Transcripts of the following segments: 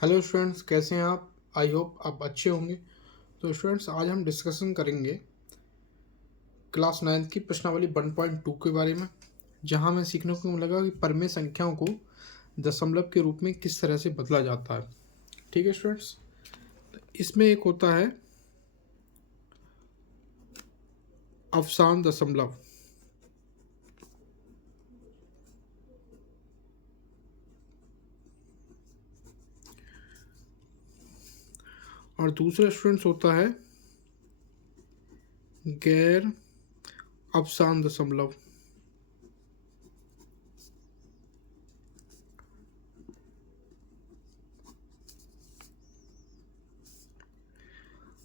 Hello students, कैसे हैं आप? आई होप आप अच्छे होंगे। तो स्टूडेंट्स, आज हम डिस्कशन करेंगे क्लास 9th की प्रश्नावली 1.2 के बारे में, जहां हमें सीखने को मिलेगा कि परिमेय संख्याओं को दशमलव के रूप में किस तरह से बदला जाता है। ठीक है स्टूडेंट्स, तो इसमें एक होता है अवसान दशमलव, और दूसरा स्टूडेंट्स होता है गैर अवसान दशमलव।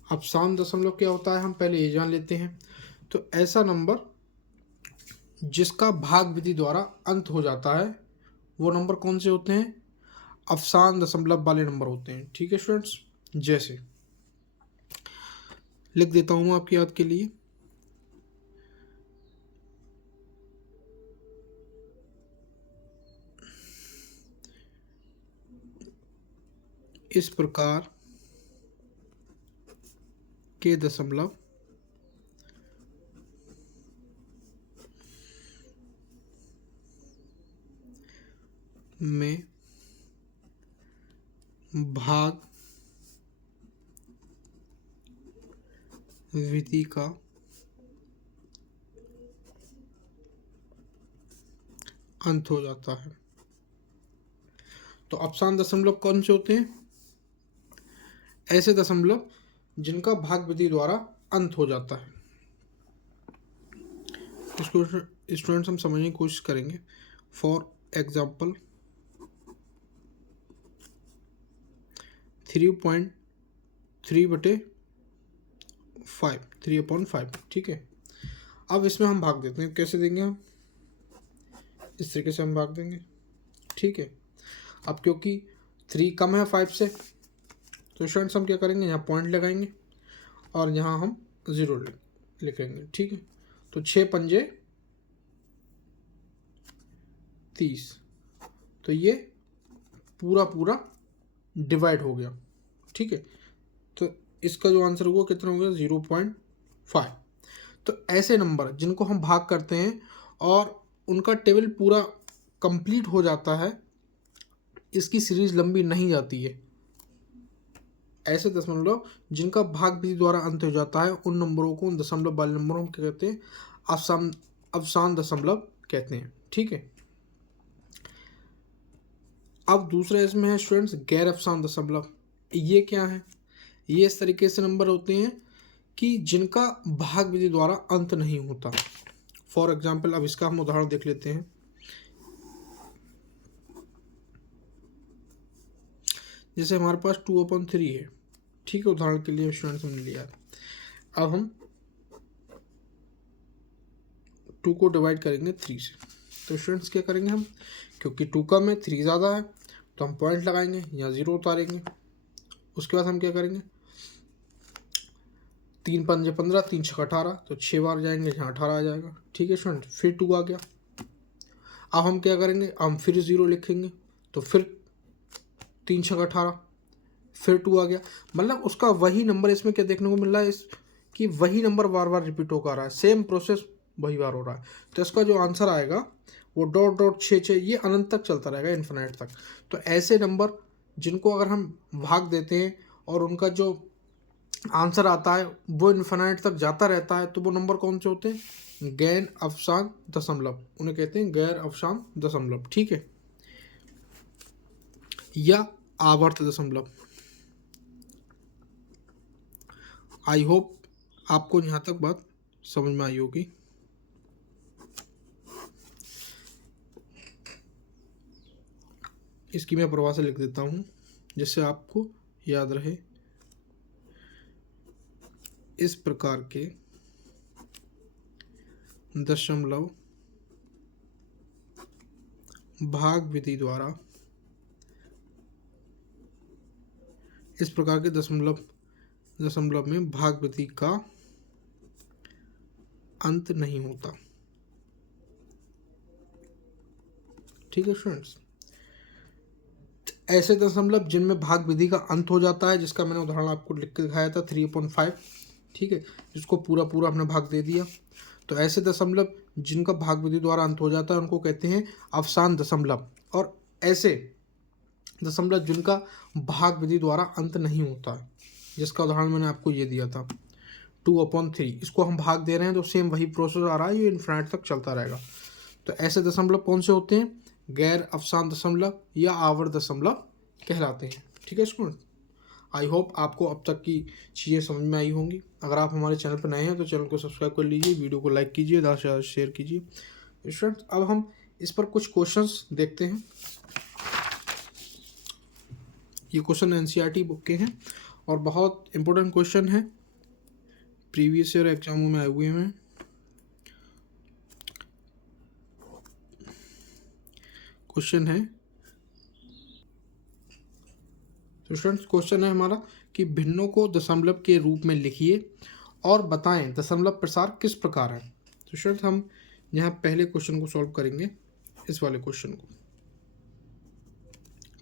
अवसान दशमलव क्या होता है, हम पहले ये जान लेते हैं। तो ऐसा नंबर जिसका भाग विधि द्वारा अंत हो जाता है, वो नंबर कौन से होते हैं? अवसान दशमलव वाले नंबर होते हैं। ठीक है स्टूडेंट्स, जैसे लिख देता हूँ आपकी याद के लिए। इस प्रकार के दशमलव में भाग विधि का अंत हो जाता है। तो अवसान दशमलव कौन से होते हैं? ऐसे दशमलव जिनका भाग विधि द्वारा अंत हो जाता है। इसको स्टूडेंट्स हम समझने की कोशिश करेंगे। For example 3.3/5, 3/5। ठीक है, अब इसमें हम भाग देते हैं। कैसे देंगे हम? इस तरीके से हम भाग देंगे। ठीक है, अब क्योंकि 3 कम है 5 से, तो स्टूडेंट्स हम क्या करेंगे, यहाँ पॉइंट लगाएंगे और यहाँ हम 0 लिखेंगे। ठीक है, तो 6×5 = 30, तो ये पूरा पूरा डिवाइड हो गया। ठीक है, तो इसका जो आंसर होगा कितना हो गया? 0.5। तो ऐसे नंबर जिनको हम भाग करते हैं और उनका टेबल पूरा कंप्लीट हो जाता है, इसकी सीरीज लंबी नहीं जाती है। ऐसे दशमलव जिनका भाग विधि द्वारा अंत हो जाता है, उन नंबरों को, उन दशमलव वाले नंबरों को क्या कहते हैं? अवसान दशमलव कहते हैं। ठीक है, अब दूसरा इसमें है स्टूडेंट्स गैर अफसान दशमलव। ये क्या है? ये इस तरीके से नंबर होते हैं कि जिनका भाग विधि द्वारा अंत नहीं होता। फॉर एग्जाम्पल, अब इसका हम उदाहरण देख लेते हैं। जैसे हमारे पास 2/3 है। ठीक है, उदाहरण के लिए स्टूडेंट्स हमने लिया। अब हम 2 को डिवाइड करेंगे 3 से। तो स्टूडेंट्स क्या करेंगे हम, क्योंकि 2 कम है 3 ज़्यादा है, तो हम पॉइंट लगाएंगे, यहाँ 0 उतारेंगे। उसके बाद हम क्या करेंगे, 3×5 = 15, 3×6 = 18, तो 6 बार जाएंगे, यहाँ 18 आ जाएगा। ठीक है स्टूडेंट, फिर 2 आ गया। अब हम क्या करेंगे, हम फिर 0 लिखेंगे, तो फिर 3×6 = 18, फिर 2 आ गया। मतलब उसका वही नंबर इसमें क्या देखने को मिल रहा है, इस कि वही नंबर बार बार रिपीट होकर आ रहा है, सेम प्रोसेस वही बार हो रहा है। तो इसका जो आंसर आएगा वो डॉट डॉट 6 ये अनंत तक चलता रहेगा, इन्फिनाइट तक। तो ऐसे नंबर जिनको अगर हम भाग देते हैं और उनका जो आंसर आता है वो इन्फिनाइट तक जाता रहता है, तो वो नंबर कौन से होते हैं? गैर अवसान दशमलव, उन्हें कहते हैं गैर अवसान दशमलव। ठीक है, या आवर्त दशमलव। आई होप आपको यहाँ तक बात समझ में आई होगी। इसकी मैं परिभाषा लिख देता हूँ जिससे आपको याद रहे। इस प्रकार के दशमलव भाग विधि द्वारा, इस प्रकार के दशमलव में भाग विधि का अंत नहीं होता। ठीक है स्टूडेंट्स, ऐसे दशमलव जिनमें भाग विधि का अंत हो जाता है, जिसका मैंने उदाहरण आपको लिख के दिखाया था 3/5, ठीक है, जिसको पूरा पूरा हमने भाग दे दिया। तो ऐसे दशमलव जिनका भाग विधि द्वारा अंत हो जाता है उनको कहते हैं अवसान दशमलव, और ऐसे दशमलव जिनका भाग विधि द्वारा अंत नहीं होता है, जिसका उदाहरण मैंने आपको ये दिया था 2/3, इसको हम भाग दे रहे हैं तो सेम वही प्रोसेस आ रहा है, ये इन्फिनिट तक चलता रहेगा। तो ऐसे दशमलव कौन से होते हैं? गैर अवसान दशमलव या आवर्त दशमलव कहलाते हैं। ठीक है स्टूडेंट, आई होप आपको अब तक की चीज़ें समझ में आई होंगी। अगर आप हमारे चैनल पर नए हैं तो चैनल को सब्सक्राइब कर लीजिए, वीडियो को लाइक कीजिए, ज़्यादा से ज़्यादा शेयर कीजिए। स्टूडेंट, अब हम इस पर कुछ क्वेश्चंस देखते हैं। ये क्वेश्चन एनसीईआरटी बुक के हैं और बहुत इंपॉर्टेंट क्वेश्चन है, प्रीवियस ईयर एग्जामों में आए हुए हैं। क्वेश्चन है, तो स्टूडेंट्स क्वेश्चन है हमारा कि भिन्नों को दशमलव के रूप में लिखिए और बताएं दशमलव प्रसार किस प्रकार है। तो स्टूडेंट्स हम यहाँ पहले क्वेश्चन को सॉल्व करेंगे, इस वाले क्वेश्चन को।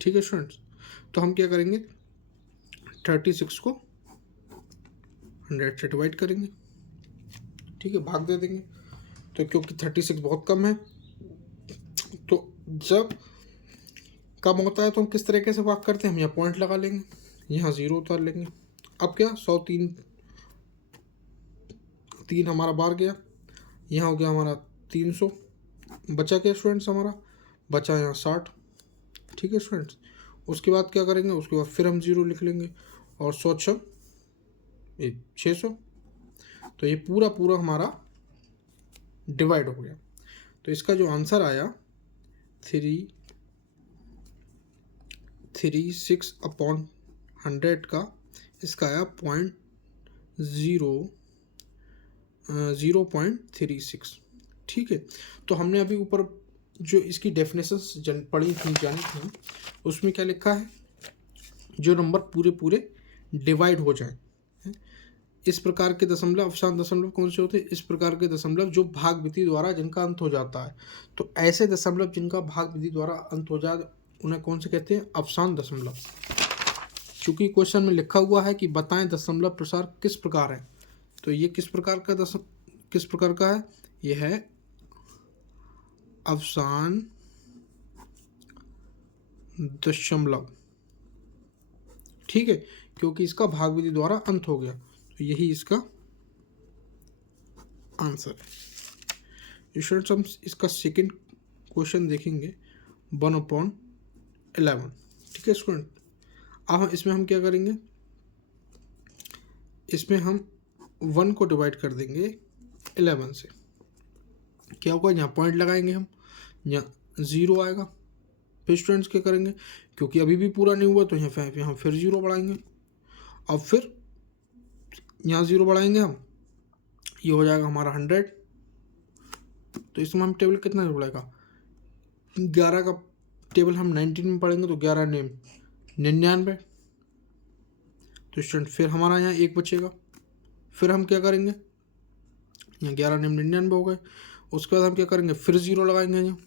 ठीक है स्टूडेंट्स, तो हम क्या करेंगे, 36 को 100 से डिवाइड करेंगे। ठीक है, भाग दे देंगे। तो क्योंकि 36 बहुत कम है, तो जब कम होता है तो हम किस तरीके से भाग करते हैं, हम यहाँ पॉइंट लगा लेंगे, यहाँ 0 उतार लेंगे। अब क्या 103 3 हमारा बाहर गया, यहाँ हो गया हमारा 300, बचा क्या स्टूडेंट्स, हमारा बचा यहाँ 60। ठीक है स्टूडेंट्स, उसके बाद क्या करेंगे, उसके बाद फिर हम 0 लिख लेंगे और 100 600। तो ये पूरा पूरा हमारा डिवाइड हो गया। तो इसका जो आंसर आया 336/100 का, इसका आया 0.36। ठीक है, तो हमने अभी ऊपर जो इसकी डेफिनेशंस पढ़ी थी, जानी थी, उसमें क्या लिखा है, जो नंबर पूरे पूरे डिवाइड हो जाए, इस प्रकार के दशमलव अवसान दशमलव कौन से होते हैं, इस प्रकार के दशमलव जो भाग विधि द्वारा जिनका अंत हो जाता है। तो ऐसे दशमलव जिनका भाग विधि द्वारा अंत हो जाए उन्हें कौन से कहते हैं, अवसान दशमलव। चूंकि क्वेश्चन में लिखा हुआ है कि बताएं दशमलव प्रसार किस प्रकार है, तो ये किस प्रकार का है, यह है अवसान दशमलव। ठीक है, क्योंकि इसका भाग विधि द्वारा अंत हो गया, तो यही इसका आंसर है। स्टूडेंट्स, हम इसका सेकंड क्वेश्चन देखेंगे 1/11। ठीक है स्टूडेंट, अब इसमें हम क्या करेंगे, इसमें हम 1 को डिवाइड कर देंगे 11 से। क्या होगा, यहाँ पॉइंट लगाएंगे हम, यहाँ 0 आएगा। फिर स्टूडेंट्स क्या करेंगे, क्योंकि अभी भी पूरा नहीं हुआ तो यहाँ फिर 0 बढ़ाएंगे, अब फिर यहाँ 0 बढ़ाएंगे हम, ये हो जाएगा हमारा 100। तो इसमें हम टेबल कितना बढ़ाएगा, 11 का टेबल हम 19 में पढ़ेंगे, तो 11 नेम 99। तो स्टूडेंट फिर हमारा यहाँ 1 बचेगा, फिर हम क्या करेंगे, यहाँ 11 नेम 99 हो गए। उसके बाद हम क्या करेंगे, फिर 0 लगाएंगे यहाँ,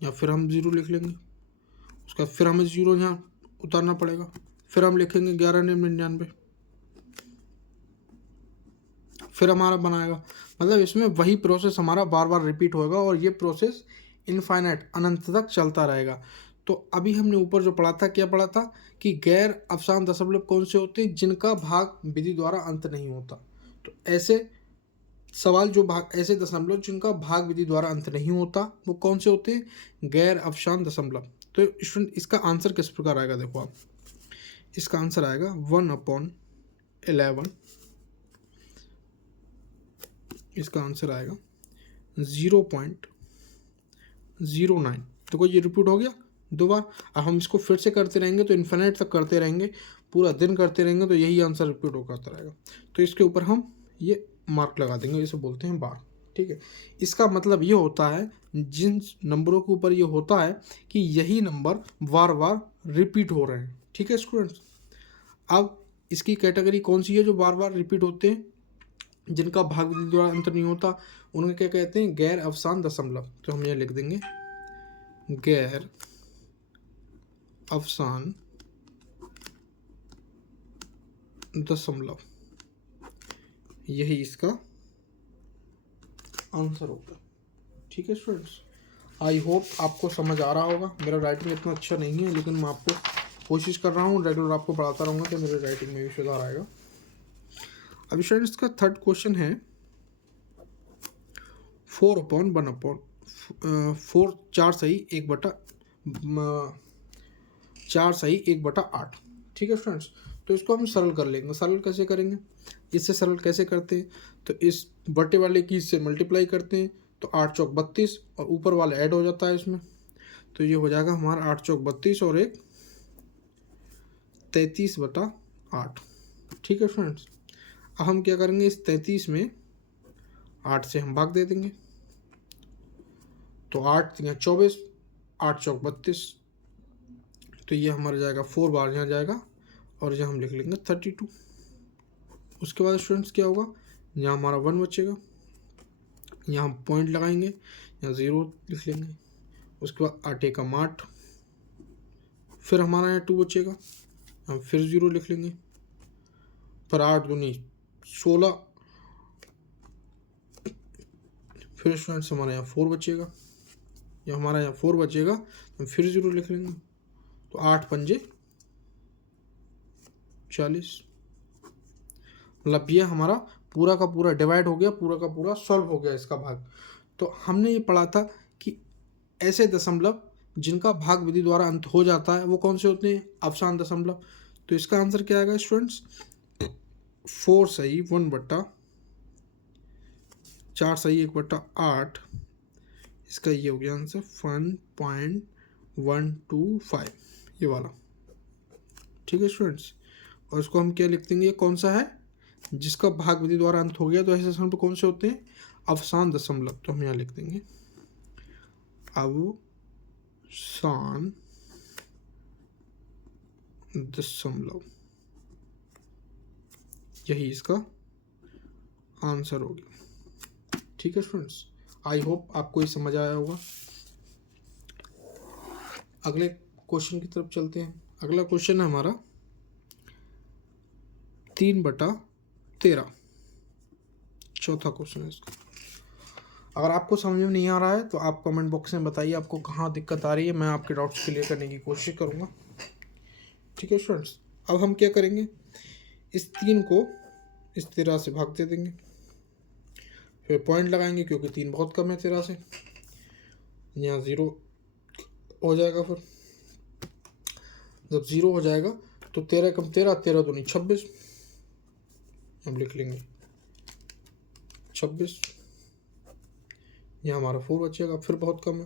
या फिर हम 0 लिख लेंगे। उसके बाद फिर हमें 0 यहाँ उतारना पड़ेगा, फिर हम लिखेंगे 11 नेम 99, फिर हमारा बनाएगा। मतलब इसमें वही प्रोसेस हमारा बार बार रिपीट होगा और ये प्रोसेस इनफाइनाइट अनंत तक चलता रहेगा। तो अभी हमने ऊपर जो पढ़ा था, क्या पढ़ा था कि गैर अवसान दशमलव कौन से होते हैं, जिनका भाग विधि द्वारा अंत नहीं होता। तो ऐसे सवाल जो ऐसे दशमलव जिनका भाग विधि द्वारा अंत नहीं होता वो कौन से होते हैं, गैर अवसान दशमलव। तो स्टूडेंट इसका आंसर किस प्रकार आएगा, देखो आप, इसका आंसर आएगा 1/11, इसका आंसर आएगा 0.09। तो कोई ये रिपीट हो गया 2 बार। अब हम इसको फिर से करते रहेंगे तो इन्फिनिट तक करते रहेंगे, पूरा दिन करते रहेंगे, तो यही आंसर रिपीट होता रहेगा। तो इसके ऊपर हम ये मार्क लगा देंगे, इसे बोलते हैं बार। ठीक है, इसका मतलब ये होता है, जिन नंबरों के ऊपर ये होता है कि यही नंबर बार बार रिपीट हो रहे हैं। ठीक है स्टूडेंट्स, अब इसकी कैटेगरी कौन सी है, जो बार बार रिपीट होते हैं, जिनका भाग विधि द्वारा अंत नहीं होता, उन्हें क्या कहते हैं, गैर अवसान दशमलव। तो हम ये लिख देंगे गैर अवसान दशमलव, यही इसका आंसर होगा। ठीक है स्टूडेंट्स, आई होप आपको समझ आ रहा होगा। मेरा राइटिंग इतना अच्छा नहीं है, लेकिन मैं आपको कोशिश कर रहा हूँ, रेगुलर आपको पढ़ाता रहूँगा तो मेरे राइटिंग में भी सुधार आएगा। अभी स्टूडेंट्स का थर्ड क्वेश्चन है 4/1/4, 4 सही 1/8। ठीक है स्टूडेंट्स, तो इसको हम सरल कर लेंगे। सरल कैसे करेंगे, इससे सरल कैसे करते हैं, तो इस बटे वाले की इससे मल्टीप्लाई करते हैं तो 8 चौक 32 और ऊपर वाला ऐड हो जाता है इसमें, तो ये हो जाएगा हमारा 8 चौक 32 और 1 33/8। ठीक है स्टूडेंट्स, अब हम क्या करेंगे, इस 33 में 8 से हम भाग दे देंगे, तो 8 या 24, 8 चौक 32, तो ये हमारा जाएगा 4 बार यहाँ जाएगा और यहाँ हम लिख लेंगे 32। उसके बाद स्टूडेंट्स क्या होगा, यहाँ हमारा 1 बचेगा, यहाँ हम पॉइंट लगाएंगे, यहाँ 0 लिख लेंगे। उसके बाद 8 एकम 8, फिर हमारा यहाँ 2 बचेगा, हम फिर 0 लिख लेंगे, फिर 8 दूनी 16, फिर स्टूडेंट्स हमारे यहाँ 4 बचेगा, या हमारा यहाँ 4 बचेगा, हम फिर 0 लिख लेंगे, तो 8 पंजे 40। मतलब ये हमारा पूरा का पूरा डिवाइड हो गया, पूरा का पूरा सॉल्व हो गया इसका भाग। तो हमने ये पढ़ा था कि ऐसे दशमलव जिनका भाग विधि द्वारा अंत हो जाता है वो कौन से होते हैं, अवसान दशमलव। तो इसका आंसर क्या आएगा स्टूडेंट्स, 4 सही 1/4 सही 1/8, इसका ये हो गया आंसर 1.125, ये वाला। ठीक है स्टूडेंट्स, और इसको हम क्या लिख देंगे, ये कौन सा है, जिसका भाग विधि द्वारा अंत हो गया। तो ऐसे दशमलव कौन से होते हैं, अवसान दशमलव। तो हम यहाँ लिख देंगे अवसान दशमलव, यही इसका आंसर होगा। ठीक है स्टूडेंट्स, आई होप आपको ये समझ आया होगा। अगले क्वेश्चन की तरफ चलते हैं। अगला क्वेश्चन है हमारा 3/13, चौथा क्वेश्चन है इसका। अगर आपको समझ में नहीं आ रहा है तो आप कमेंट बॉक्स में बताइए आपको कहाँ दिक्कत आ रही है, मैं आपके डाउट्स क्लियर करने की कोशिश करूँगा। ठीक है स्टूडेंट्स, अब हम क्या करेंगे, इस 3 को इस 13 से भाग दे देंगे, फिर पॉइंट लगाएंगे क्योंकि 3 बहुत कम है 13 से, यहाँ 0 हो जाएगा। फिर जब 0 हो जाएगा तो 13 कम 13, 13 दूनी 26, हम लिख लेंगे 26, यहाँ हमारा 4 बचेगा, फिर बहुत कम है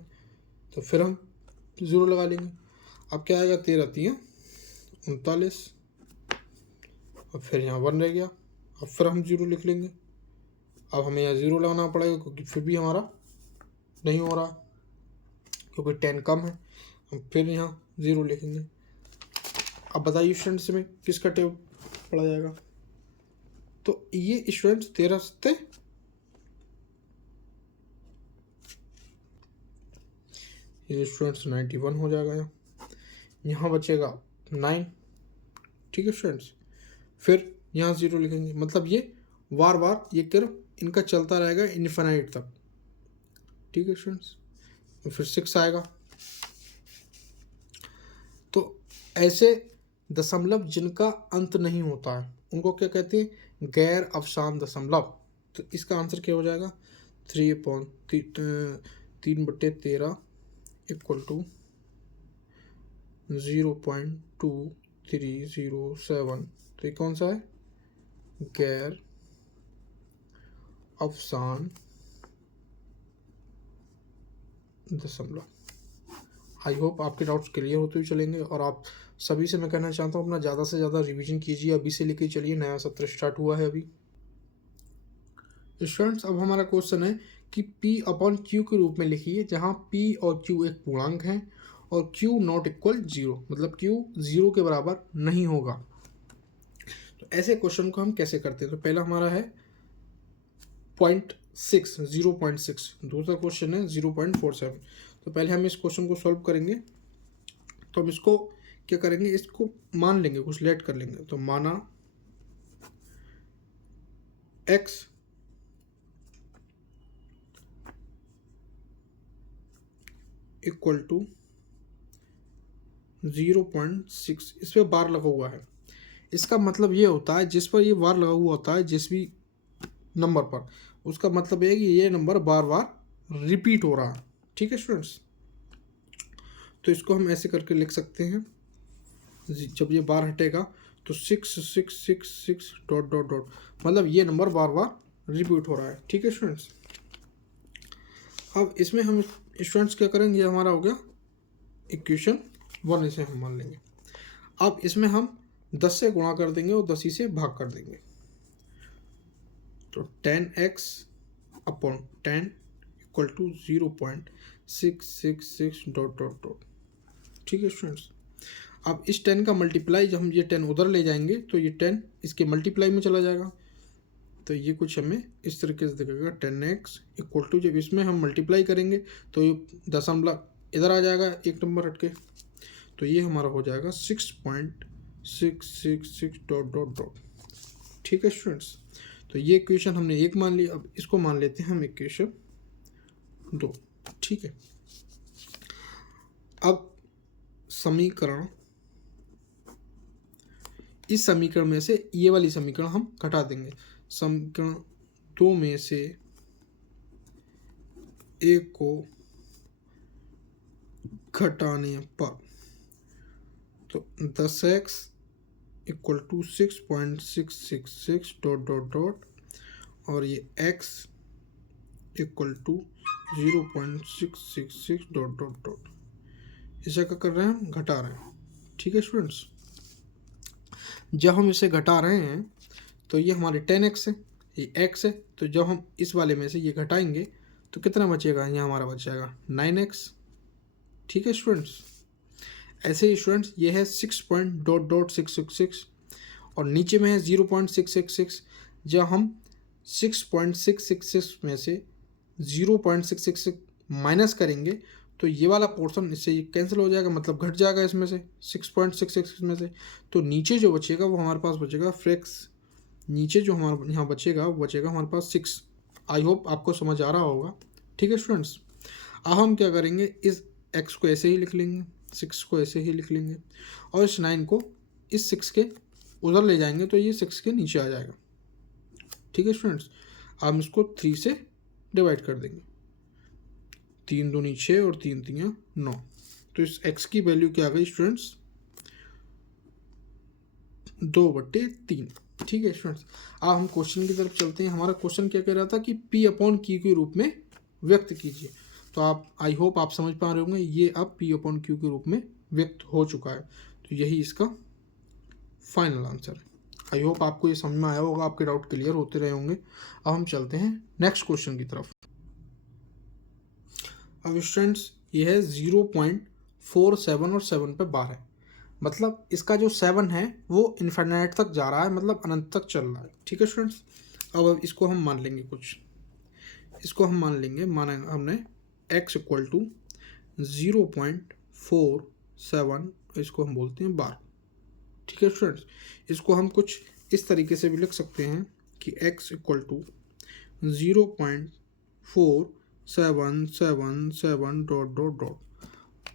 तो फिर हम 0 लगा लेंगे। अब क्या आएगा, 13 3 39, और फिर यहाँ 1 रह गया, अब फिर हम 0 लिख लेंगे। अब हमें यहाँ 0 लगाना पड़ेगा क्योंकि फिर भी हमारा नहीं हो रहा क्योंकि 10 कम है, हम फिर यहाँ 0 लिखेंगे। अब बताइए स्टूडेंट्स में किसका टेबल पड़ा जाएगा, तो ये स्टूडेंट्स 13 से ये स्टूडेंट्स 91 हो जाएगा, यहाँ बचेगा 9। ठीक है स्टूडेंट्स, फिर यहाँ 0 लिखेंगे, मतलब ये बार बार ये कर्व इनका चलता रहेगा इनफिनाइट तक। ठीक है स्टूडेंट्स, फिर 6 आएगा। तो ऐसे दशमलव जिनका अंत नहीं होता है उनको क्या कहते हैं, गैर अवसान दशमलव। तो इसका आंसर क्या हो जाएगा, 3/13 इक्वल टू 0.2307। तो ये कौन सा है, गैर अवसान दशमलव। आई होप आपके डाउट्स क्लियर होते हुए चलेंगे, और आप सभी से मैं कहना चाहता हूँ अपना ज़्यादा से ज़्यादा रिवीजन कीजिए, अभी से लेके चलिए, नया सत्र स्टार्ट हुआ है अभी। स्टूडेंट्स, अब हमारा क्वेश्चन है कि P/Q के रूप में लिखिए, जहाँ P और Q एक पूर्णांक हैं और Q नॉट इक्वल 0, मतलब Q 0 के बराबर नहीं होगा। तो ऐसे क्वेश्चन को हम कैसे करते हैं, तो पहला हमारा है 0.6, दूसरा क्वेश्चन है 0.47। तो पहले हम इस क्वेश्चन को सॉल्व करेंगे। तो हम इसको क्या करेंगे, इसको मान लेंगे, कुछ लेट कर लेंगे। तो माना x इक्वल टू 0.6, इस पर बार लगा हुआ है। इसका मतलब ये होता है जिस पर ये बार लगा हुआ होता है जिस भी नंबर पर, उसका मतलब है कि ये नंबर बार बार रिपीट हो रहा है। ठीक है स्टूडेंट्स, तो इसको हम ऐसे करके लिख सकते हैं, जब ये बार हटेगा तो 6 डॉट डॉट डॉट, मतलब ये नंबर बार बार रिपीट हो रहा है। ठीक है स्टूडेंट्स, अब इसमें हम स्टूडेंट्स क्या करेंगे, ये हमारा हो गया इक्वेशन 1, इसे हम मान लेंगे। अब इसमें हम 10 से गुणा कर देंगे और 10 ही से भाग कर देंगे। तो 10x upon 10 equal to 0.666 dot dot dot. ठीक है स्टूडेंट्स, अब इस 10 का मल्टीप्लाई, जब हम ये 10 उधर ले जाएंगे तो ये 10 इसके मल्टीप्लाई में चला जाएगा। तो ये कुछ हमें इस तरीके से दिखेगा, 10x इक्वल टू, जब इसमें हम मल्टीप्लाई करेंगे तो ये दशमलव इधर आ जाएगा एक नंबर हटके, तो ये हमारा हो जाएगा 6.666 डॉट डॉट डॉट। ठीक है स्टूडेंट्स, तो ये इक्वेशन हमने एक मान ली। अब इसको मान लेते हैं हम इक्वेशन 2। ठीक है, अब समीकरण, इस समीकरण में से ये वाली समीकरण हम घटा देंगे। समीकरण 2 में से एक को घटाने पर, तो 10x equal to 6.666 dot dot dot, और ये x equal to 0.666 dot dot dot. इसे क्या कर रहे हैं, हम घटा रहे हैं। ठीक है स्टूडेंट्स, जब हम इसे घटा रहे हैं तो ये हमारे 10x है, ये x है, तो जब हम इस वाले में से ये घटाएंगे तो कितना बचेगा, यहाँ हमारा बच जाएगा 9x। ठीक है स्टूडेंट्स, ऐसे ही स्टूडेंट्स ये है 6.666 और नीचे में है 0.666। जब हम 6.666 में से 0.666 माइनस करेंगे तो ये वाला पोर्शन इससे ये कैंसिल हो जाएगा, मतलब घट जाएगा इसमें से 6.666 में से। तो नीचे जो बचेगा वो हमारे पास बचेगा फ्रेक्स, नीचे जो हमारा यहाँ बचेगा वो बचेगा हमारे पास 6। आई होप आपको समझ आ रहा होगा। ठीक है स्टूडेंट्स, अब हम क्या करेंगे, इस x को ऐसे ही लिख लेंगे, 6 को ऐसे ही लिख लेंगे, और इस 9 को इस 6 के उधर ले जाएंगे तो ये 6 के नीचे आ जाएगा। ठीक है स्टूडेंट्स, हम इसको 3 से डिवाइड कर देंगे, 3 दूनी 6 और 3 3 9। तो इस x की वैल्यू क्या आ गई स्टूडेंट्स, 2/3। ठीक है स्टूडेंट्स, अब हम क्वेश्चन की तरफ चलते हैं। हमारा क्वेश्चन क्या कह रहा था कि P/Q के रूप में व्यक्त कीजिए। तो आप, आई होप आप समझ पा रहे होंगे, ये अब P/Q के रूप में व्यक्त हो चुका है। तो यही इसका फाइनल आंसर है। आई होप आपको ये समझ में आया होगा, आपके डाउट क्लियर होते रहे होंगे। अब हम चलते हैं नेक्स्ट क्वेश्चन की तरफ। अब स्टूडेंट्स ये है 0.47 और 7 पे बार है, मतलब इसका जो 7 है वो इन्फिनिट तक जा रहा है, मतलब अनंत तक चल रहा है। ठीक है स्टूडेंट्स, अब इसको हम मान लेंगे, कुछ इसको हम मान लेंगे, माना हमने x इक्वल टू 0.47, इसको हम बोलते हैं बार। ठीक है स्टूडेंट्स, इसको हम कुछ इस तरीके से भी लिख सकते हैं कि x equal to 0.4777 dot dot dot,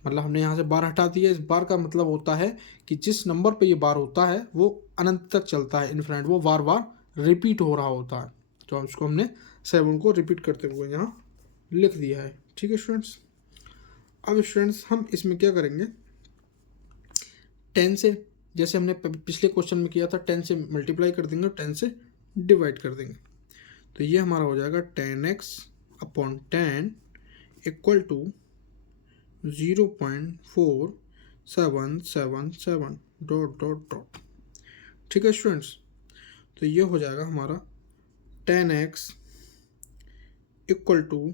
मतलब हमने यहाँ से बार हटा दिया। इस बार का मतलब होता है कि जिस नंबर पे ये बार होता है वो अनंत तक चलता है, इन्फिनिट, वो बार बार रिपीट हो रहा होता है। तो हम इसको हमने 7 को रिपीट करते हुए यहाँ लिख दिया है। ठीक है स्टूडेंट्स, अब स्टूडेंट्स हम इसमें क्या करेंगे, 10 से, जैसे हमने पिछले क्वेश्चन में किया था, 10 से मल्टीप्लाई कर देंगे और 10 से डिवाइड कर देंगे। तो ये हमारा हो जाएगा 10x upon 10 equal to 0.4777 dot dot dot. ठीक है स्टूडेंट्स, तो ये हो जाएगा हमारा 10x इक्वल टू,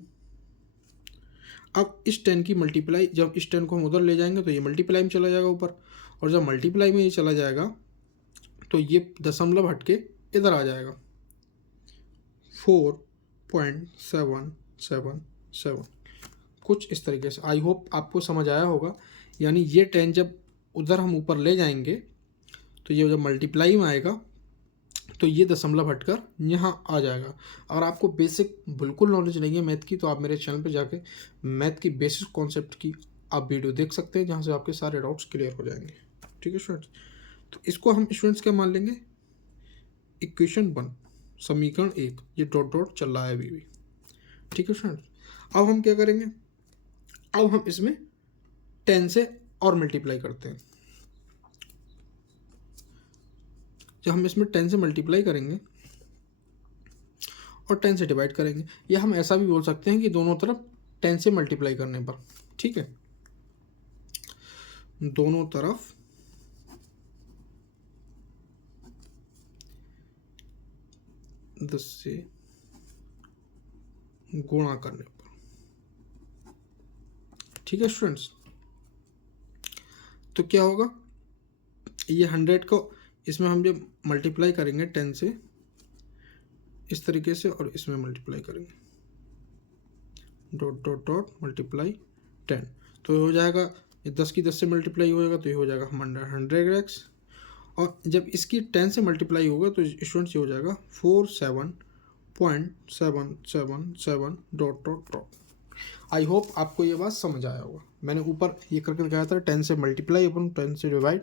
अब इस 10 की मल्टीप्लाई, जब इस 10 को हम उधर ले जाएंगे तो ये मल्टीप्लाई में चला जाएगा ऊपर, और जब मल्टीप्लाई में ये चला जाएगा तो ये दशमलव हटके इधर आ जाएगा 4.777, कुछ इस तरीके से। आई होप आपको समझ आया होगा। यानी ये 10 जब उधर हम ऊपर ले जाएंगे तो ये जब मल्टीप्लाई में आएगा तो ये दशमलव हटकर यहाँ आ जाएगा। और आपको बेसिक बिल्कुल नॉलेज नहीं है मैथ की, तो आप मेरे चैनल पे जाके मैथ की बेसिक कॉन्सेप्ट की आप वीडियो देख सकते हैं, जहाँ से आपके सारे डाउट्स क्लियर हो जाएंगे। ठीक है स्टूडेंट्स, तो इसको हम स्टूडेंट्स क्या मान लेंगे, इक्वेशन 1 समीकरण 1, ये डॉट डॉट चल रहा है अभी भी। ठीक है स्टूडेंट्स, अब हम क्या करेंगे, अब हम इसमें 10 से और मल्टीप्लाई करते हैं। जब हम इसमें 10 से मल्टीप्लाई करेंगे और 10 से डिवाइड करेंगे, या हम ऐसा भी बोल सकते हैं कि दोनों तरफ 10 से मल्टीप्लाई करने पर, ठीक है, दोनों तरफ 10 से गुणा करने पर। ठीक है स्टूडेंट्स, तो क्या होगा, ये 100 को इसमें हम जब मल्टीप्लाई करेंगे 10 से इस तरीके से, और इसमें मल्टीप्लाई करेंगे डॉट डॉट डॉट मल्टीप्लाई 10, तो ये हो जाएगा, ये 10 की 10 से मल्टीप्लाई होएगा तो ये हो जाएगा 100x, और जब इसकी 10 से मल्टीप्लाई होगा तो स्टूडेंट्स ये हो जाएगा 47.777 dot dot dot. I hope आपको ये बात समझ आया होगा। मैंने ऊपर ये करके दिखाया था 10 से मल्टीप्लाई अपन 10 से डिवाइड,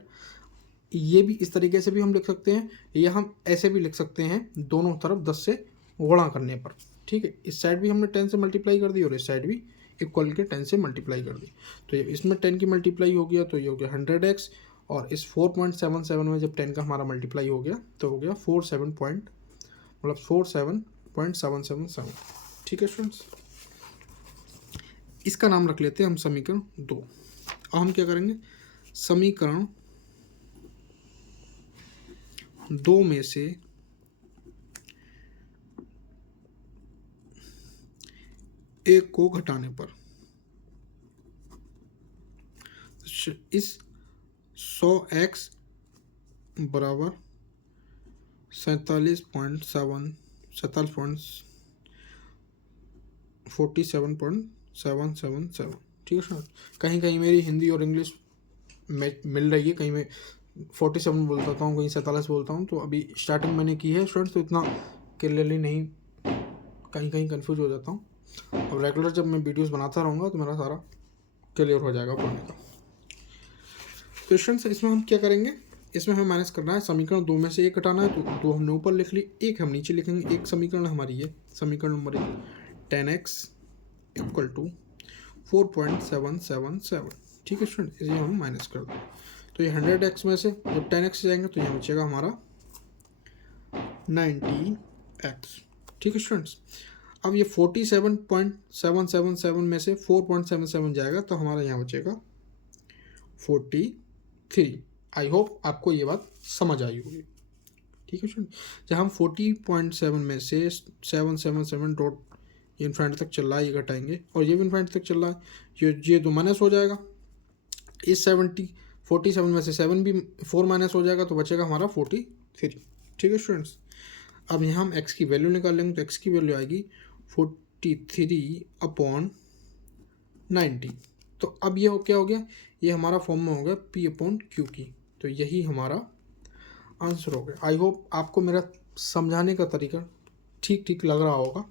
ये भी इस तरीके से भी हम लिख सकते हैं, या हम ऐसे भी लिख सकते हैं दोनों तरफ 10 से गुणा करने पर। ठीक है, इस साइड भी हमने 10 से मल्टीप्लाई कर दी और इस साइड भी इक्वल के 10 से मल्टीप्लाई कर दी, तो इसमें 10 की मल्टीप्लाई हो गया तो ये हो गया 100x, और इस 4.77 में जब 10 का हमारा मल्टीप्लाई हो गया तो हो गया 47.777। ठीक है स्टूडेंट्स, इसका नाम रख लेते हैं हम समीकरण 2। अब हम क्या करेंगे, समीकरण 2 में से एक को घटाने पर इस 100x बराबर 47.777। ठीक है सर, कहीं कहीं मेरी हिंदी और इंग्लिश मिल रही है, कहीं मैं 47 बोलता हूँ, कहीं 47 बोलता हूँ, तो अभी स्टार्टिंग मैंने की है स्टूडेंट्स, तो इतना क्लियरली नहीं, कहीं कहीं कंफ्यूज हो जाता हूँ। अब रेगुलर जब मैं वीडियोस बनाता रहूँगा तो मेरा सारा क्लियर हो जाएगा पढ़ने का। तो स्टूडेंट्स, इसमें हम क्या करेंगे, इसमें हमें माइनस करना है, समीकरण 2 में से एक हटाना है, तो 2 हमने ऊपर लिख ली, एक हम नीचे लिखेंगे। एक समीकरण हमारी है समीकरण नंबर 1, 10x इक्वल टू 4.777। ठीक है स्टूडेंट, इसे हम माइनस कर दें, तो ये 100x में से जब 10x जाएंगे तो यहाँ बचेगा हमारा 90x। ठीक है स्टूडेंट्स, अब ये 47.777 में से 4.77 जाएगा तो हमारा यहाँ बचेगा 43। आई होप आपको ये बात समझ आई होगी। ठीक है स्टूडेंट, जब हम 40.7 में से 777 डॉट इन्फाइनाइट तक चल रहा है, ये घटाएंगे और ये भी इन्फाइनाइट तक चल रहा है, ये 2 माइनस हो जाएगा, इस 47 में से 7 भी 4 माइनस हो जाएगा तो बचेगा हमारा 43। ठीक है स्टूडेंट्स, अब यहाँ हम x की वैल्यू निकाल लेंगे, तो x की वैल्यू आएगी 43/90। तो अब ये क्या हो गया, ये हमारा फॉर्म में हो गया P/Q की, तो यही हमारा आंसर हो गया। आई होप आपको मेरा समझाने का तरीका ठीक ठीक लग रहा होगा।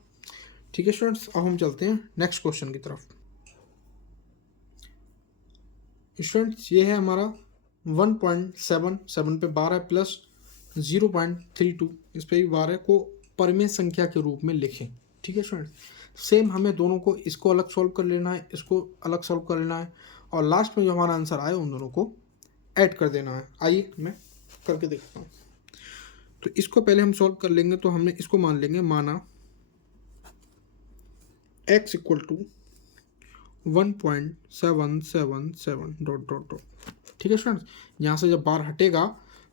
ठीक है स्टूडेंट्स, अब हम चलते हैं नेक्स्ट क्वेश्चन की तरफ। स्टूडेंट्स, ये है हमारा 1.77 पे 12 प्लस 0.32, इस पर भी 12 को परमेय संख्या के रूप में लिखें। ठीक है स्टूडेंट्स, सेम हमें दोनों को, इसको अलग सॉल्व कर लेना है, इसको अलग सॉल्व कर लेना है, और लास्ट में जो हमारा आंसर आए उन दोनों को ऐड कर देना है। आइए मैं करके देखता हूँ। तो इसको पहले हम सॉल्व कर लेंगे, तो हमने इसको मान लेंगे, माना x equal to 1.777 dot dot dot. ठीक है स्टूडेंट्स, यहाँ से जब बार हटेगा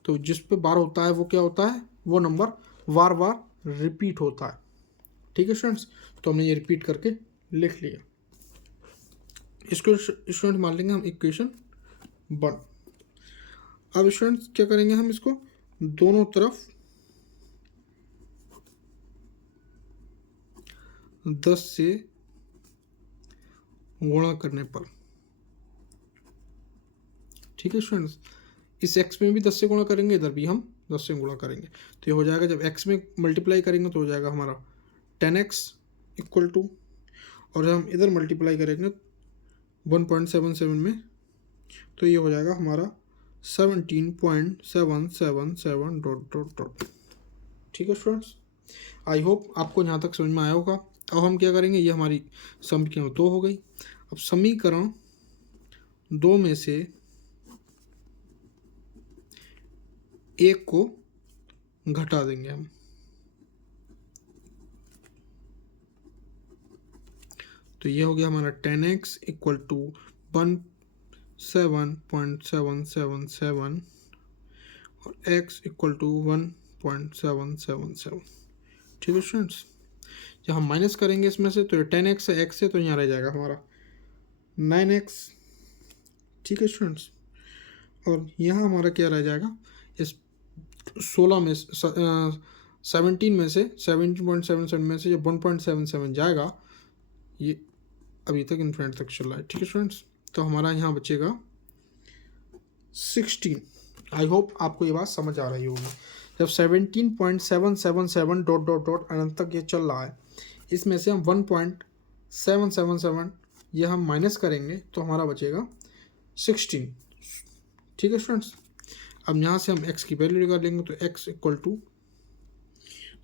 तो जिस पे बार होता है वो क्या होता है, वो नंबर बार बार रिपीट होता है। ठीक है स्टूडेंट्स, तो हमने ये रिपीट करके लिख लिया। इसको स्टूडेंट मान लेंगे हम इक्वेशन 1। अब स्टूडेंट्स क्या करेंगे, हम इसको दोनों तरफ 10 से गुणा करने पर, ठीक है स्टूडेंट्स। इस x में भी 10 से गुणा करेंगे, इधर भी हम 10 से गुणा करेंगे, तो ये हो जाएगा, जब x में मल्टीप्लाई करेंगे तो हो जाएगा हमारा 10x इक्वल टू, और जब हम इधर मल्टीप्लाई करेंगे 1.77 में तो ये हो जाएगा हमारा 17.777 डॉट डॉट डॉट। ठीक है स्टूडेंट्स, आई होप आपको यहाँ तक समझ में आया होगा। अब हम क्या करेंगे, ये हमारी समीकरण 2 हो गई। अब समीकरण 2 में से एक को घटा देंगे हम, तो ये हो गया हमारा 10x इक्वल टू 17.777 और x इक्वल टू 1.777। ठीक है स्टूडेंट्स, जब हम माइनस करेंगे इसमें से तो ये 10x है, x है, तो यहाँ रह जाएगा हमारा 9x। ठीक है स्टूडेंट्स, और यहाँ हमारा क्या रह जाएगा, इस 17 में 17.77 में से जब 1.77 जाएगा, ये अभी तक इन्फिनिटी तक चल रहा है। ठीक है स्टूडेंट्स, तो हमारा यहाँ बचेगा 16। आई होप आपको ये बात समझ आ रही होगी। जब 17.777 डॉट डॉट डॉट अनंत तक ये चल रहा है, इसमें से हम 1.777 ये हम माइनस करेंगे तो हमारा बचेगा 16। ठीक है स्टूडेंट्स, अब यहाँ से हम x की वैल्यू निकाल लेंगे तो x इक्वल टू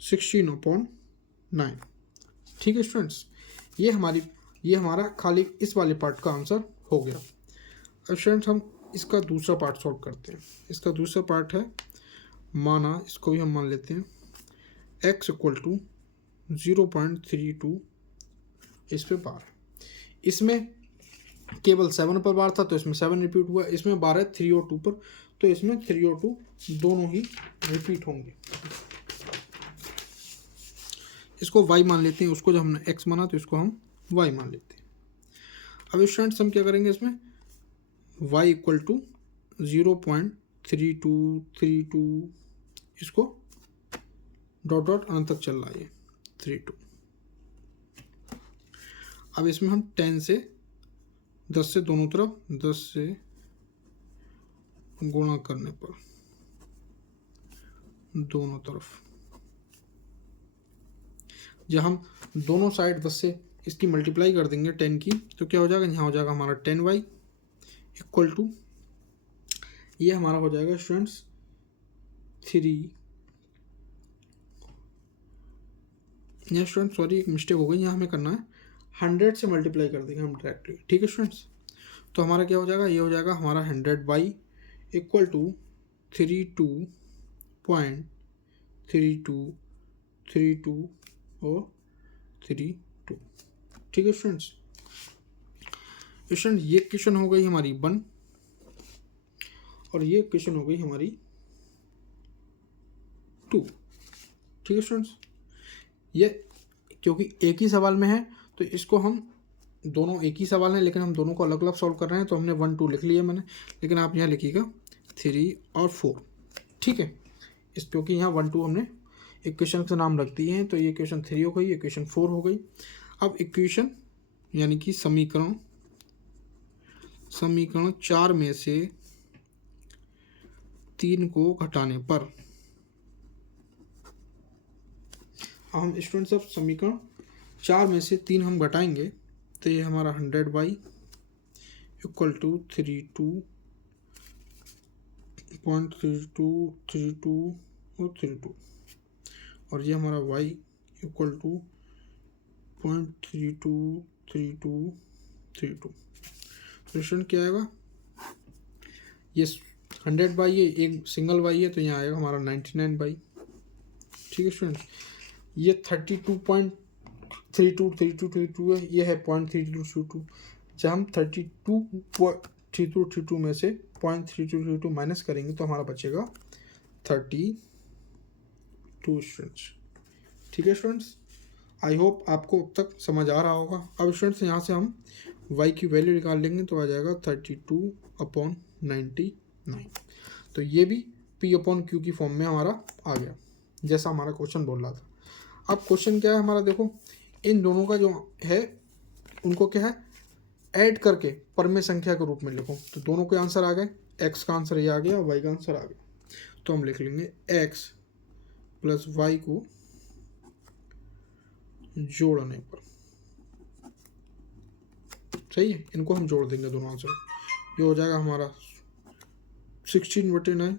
16/9। ठीक है स्टूडेंट्स, ये हमारा खाली इस वाले पार्ट का आंसर हो गया। अब स्टूडेंट्स हम इसका दूसरा पार्ट सॉल्व करते हैं। इसका दूसरा पार्ट है, माना इसको भी हम मान लेते हैं x इक्वल टू 0.32 इस पे बार है। इसमें केवल 7 पर बार था तो इसमें 7 रिपीट हुआ, इसमें बार है 3 और 2 पर, तो इसमें 3 और 2 दोनों ही रिपीट होंगे। इसको y मान लेते हैं, उसको जब हमने x माना तो इसको हम y मान लेते हैं। अब स्टूडेंट्स हम क्या करेंगे, इसमें y इक्वल टू 0.3232 इसको डॉट डॉट अनंत तक चल रहा है 32। अब इसमें हम 10 से 10 से दोनों तरफ 10 से गुणा करने पर दोनों तरफ, जब हम दोनों साइड 10 से इसकी मल्टीप्लाई कर देंगे 10 की, तो क्या हो जाएगा, यहाँ हो जाएगा हमारा 10y इक्वल टू, ये हमारा हो जाएगा स्टूडेंट्स 3। यहाँ स्टूडेंट सॉरी एक मिस्टेक हो गई, यहाँ हमें करना है 100 से मल्टीप्लाई कर देंगे हम डायरेक्टली। ठीक है स्टूडेंट्स, तो हमारा क्या हो जाएगा, ये हो जाएगा हमारा 100y इक्वल टू 32.3232 और 32। ठीक है स्टूडेंट्स, ये क्वेश्चन हो गई हमारी 1 और ये क्वेश्चन हो गई हमारी 2। ठीक है स्टूडेंट्स, ये क्योंकि एक ही सवाल में है तो इसको हम दोनों एक ही सवाल है लेकिन हम दोनों को अलग अलग सॉल्व कर रहे हैं, तो हमने 1 2 लिख लिया मैंने, लेकिन आप यहाँ लिखिएगा 3 और 4। ठीक है, इस क्योंकि यहाँ 1 2 हमने इक्वेशन का नाम रख दिए हैं, तो ये इक्वेशन 3 हो गई, इक्वेशन 4 हो गई। अब इक्वेशन यानी कि समीकरण 4 में से 3 को घटाने पर, हम स्टूडेंट्स अब समीकरण 4 में से 3 हम घटाएंगे तो ये हमारा 100y इक्वल टू 32.3232 और 32, और ये हमारा y इक्वल टू 0.323232। तो स्टूडेंट क्या आएगा, ये 100 है, एक सिंगल y है तो यहाँ आएगा हमारा 99 ठीक है स्टूडेंट, ये 32.3232 है, ये है 0.3232। जब हम 32.3232 में से 0.3232 माइनस करेंगे तो हमारा बचेगा 32 स्टूडेंट्स। ठीक है स्टूडेंट्स, आई होप आपको अब तक समझ आ रहा होगा। अब स्टूडेंट्स यहाँ से हम y की वैल्यू निकाल लेंगे तो आ जाएगा 32/99। तो ये भी P/Q की फॉर्म में हमारा आ गया, जैसा हमारा क्वेश्चन बोल रहा था। अब क्वेश्चन क्या है हमारा, देखो इन दोनों का जो है उनको क्या है ऐड करके परमेय संख्या के रूप में लिखो, तो दोनों के आंसर आ गए। एक्स का आंसर ये आ गया, वाई का आंसर आ गया। तो हम लिख लेंगे एक्स प्लस वाई को जोड़ने पर, सही है, इनको हम जोड़ देंगे दोनों आंसर। ये हो जाएगा हमारा 16/9,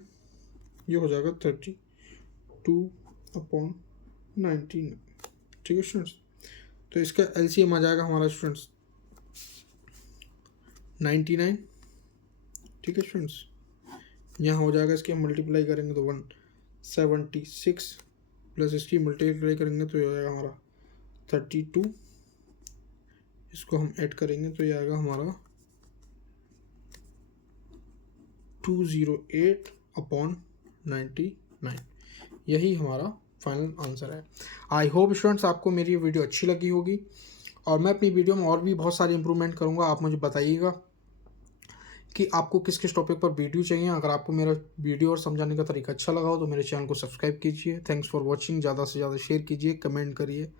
ये हो जाएगा 32/19। ठीक है स्टूडेंट्स, तो इसका एलसीएम आ जाएगा हमारा स्टूडेंट्स 99। ठीक है स्टूडेंट्स, यहाँ हो जाएगा, इसकी हम मल्टीप्लाई करेंगे तो 176 प्लस इसकी मल्टीप्लाई करेंगे तो ये हो जाएगा हमारा 32, इसको हम ऐड करेंगे तो ये आएगा हमारा 208/99। यही हमारा फाइनल आंसर है। आई होप स्टूडेंट्स आपको मेरी वीडियो अच्छी लगी होगी, और मैं अपनी वीडियो में और भी बहुत सारी इंप्रूवमेंट करूँगा। आप मुझे बताइएगा कि आपको किस किस टॉपिक पर वीडियो चाहिए। अगर आपको मेरा वीडियो और समझाने का तरीका अच्छा लगा हो तो मेरे चैनल को सब्सक्राइब कीजिए। Thanks for watching. ज़्यादा से ज़्यादा शेयर कीजिए, कमेंट करिए।